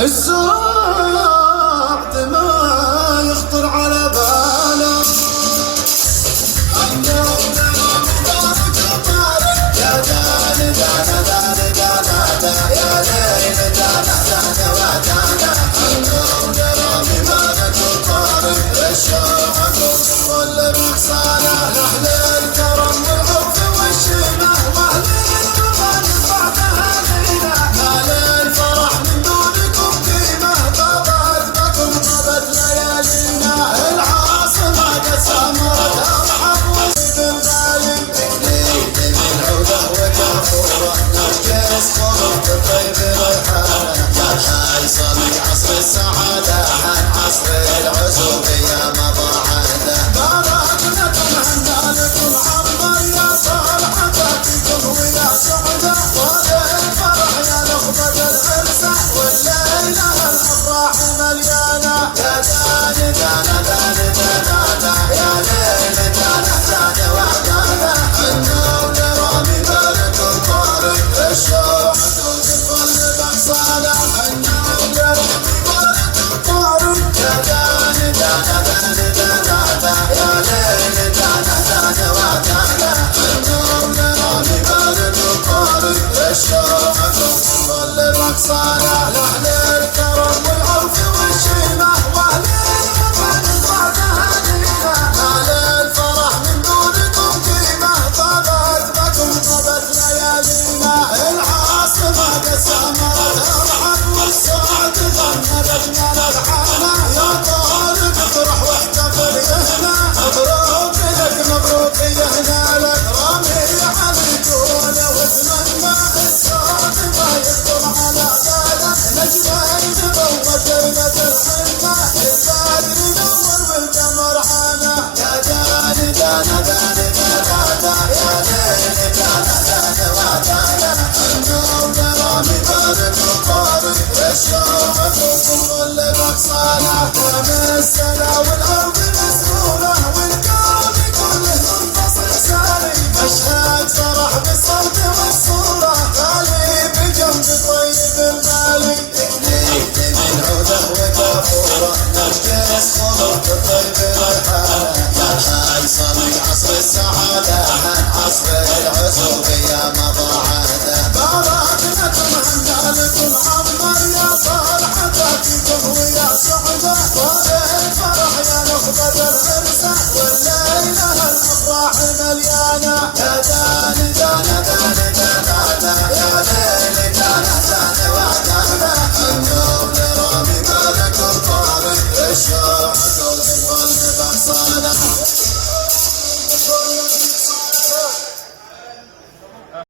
السعد ما يخطر على باله. النوم نوم مبارك وطارق يا داني دانا داني دانا دا يا ليل دانا دانا ودانا. النوم نوم مبارك وطارق الشوق وكل بحصانه. أهل الكرم والعرف والشمه وأهل الوفا بعدها غيره. أهل الفرح من دونكم قيمة طابت بكم طابت ليالينا. العاصمة قد سمرت أضحى بالغالي تقليد من عوده وجافوره. نرجس قرب الطيب ريحانه. يا الحي صدق عصر السعادة عن عصر العزوبية مضى عهده. باركنا تمنى لكم عمر يا صالحتكم ويا سعده. وللفرح يا نخبة العرسة والليلة الأفراح مليانة. يا داني دانا داني دانا يا ليل دانا دانا ودانا. النوم رامي بارك وطارق الشوق وكل بحصانه. النوم رامي بارك وطارق يا داني دانا داني دانا يا ليل دانا دانا ودانا. النوم رامي بارك وطارق الشوق وكل بحصانه.